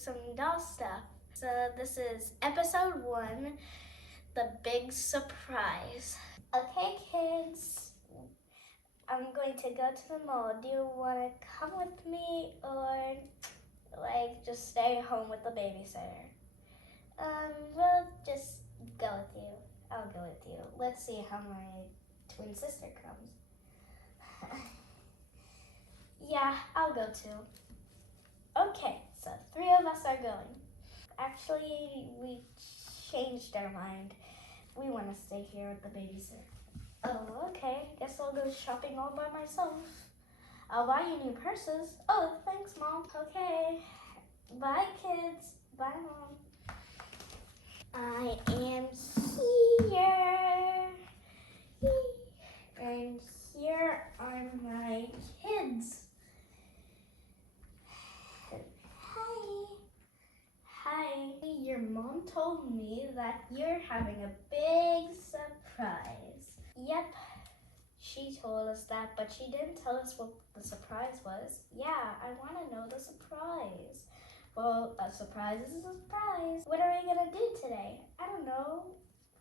some doll stuff. So this is episode 1, the big surprise. Okay, kids, I'm going to go to the mall. Do you want to come with me or just stay home with the babysitter? We'll just go with you. I'll go with you. Let's see how my twin sister comes. Yeah, I'll go too. Okay, so 3 of us are going. Actually, we changed our mind. We want to stay here with the babysitter. Oh, okay. Guess I'll go shopping all by myself. I'll buy you new purses. Oh, thanks, Mom. Okay. Bye, kids. Bye, Mom. I am here. And here are my kids. Hi. Your mom told me that you're having a big surprise. Yep, she told us that, but she didn't tell us what the surprise was. Yeah, I want to know the surprise. Well, a surprise is a surprise. What are we gonna do today? I don't know.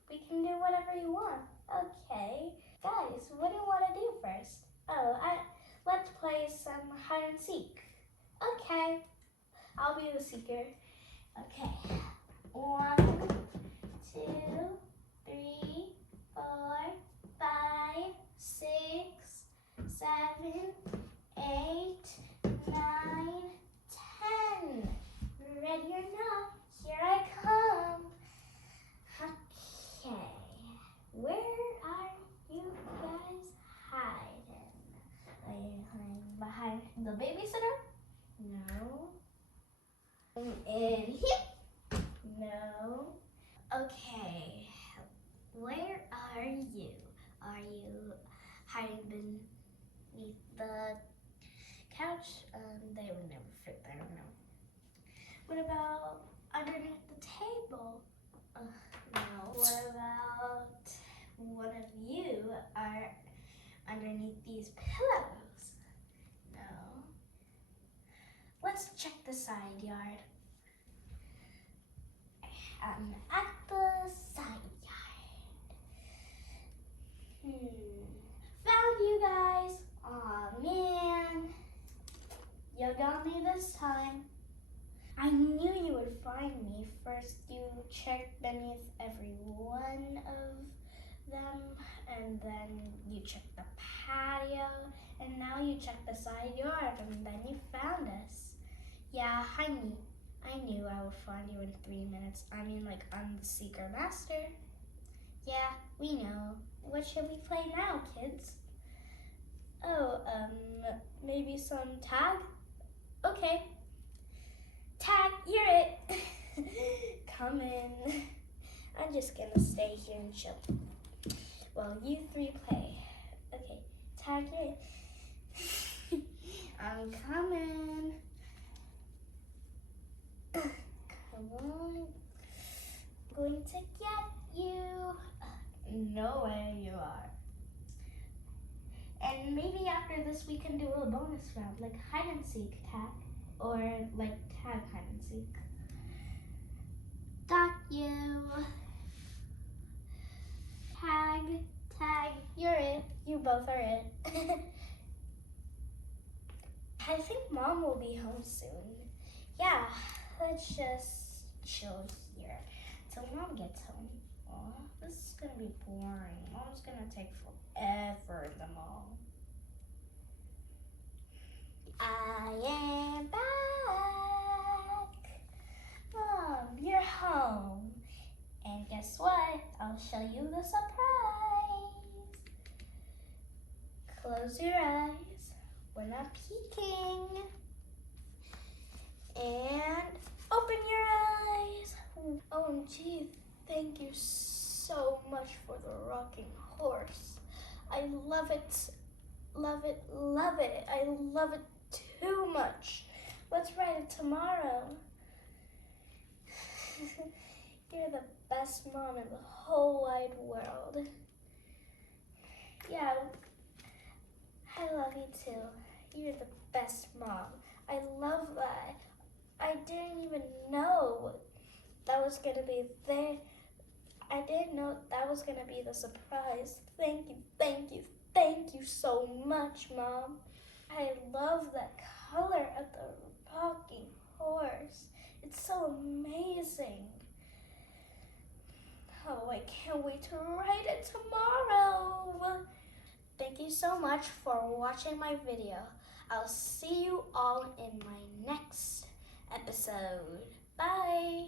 We can do whatever you want. Okay. Guys, what do you want to do first? Let's play some hide and seek. Okay. I'll be the seeker. Okay. 1, 2, 3, 4, 5, 6, 7, 8, 9, 10. Ready or not, here I come. Okay. Where are you guys hiding? Are you hiding behind the babysitter? No. In here? No. Okay. Where are you? Are you hiding beneath the couch? They would never fit there, no. What about underneath the table? No. What about one of you are underneath these pillows? No. Let's check the side yard. I'm at the side yard. Found you guys. Aw, man. You got me this time. I knew you would find me. First you checked beneath every one of them, and then you checked the patio, and now you checked the side yard, and then you found us. Yeah, I knew I would find you in 3 minutes. I mean, I'm the seeker master. Yeah, we know. What should we play now, kids? Oh, maybe some tag? Okay. Tag, you're it. Come in. I'm just gonna stay here and chill. Well, you 3 play. Okay, tag, you're it. I'm coming. Come on. I'm going to get you. No way you are. And maybe after this we can do a bonus round, like hide and seek tag, or tag hide and seek. Got you. Tag, you're it. You both are it. I think Mom will be home soon. Yeah, let's just chill here till Mom gets home. Oh, this is gonna be boring. Mom's gonna take forever in the mall. I am back. Mom, you're home. And guess what? I'll show you the surprise. Close your eyes. We're not peeking. And open your eyes. OMG, thank you so much for the rocking horse. I love it. Love it, love it. I love it too much. Let's ride it tomorrow. You're the best mom in the whole wide world. Yeah, I love you too. You're the best mom. I love that. I didn't even know that was gonna be there. I didn't know that was gonna be the surprise. Thank you, thank you, thank you so much, Mom. I love that color of the rocking horse. It's so amazing. Oh, I can't wait to ride it tomorrow. Thank you so much for watching my video. I'll see you all in my next episode. Bye.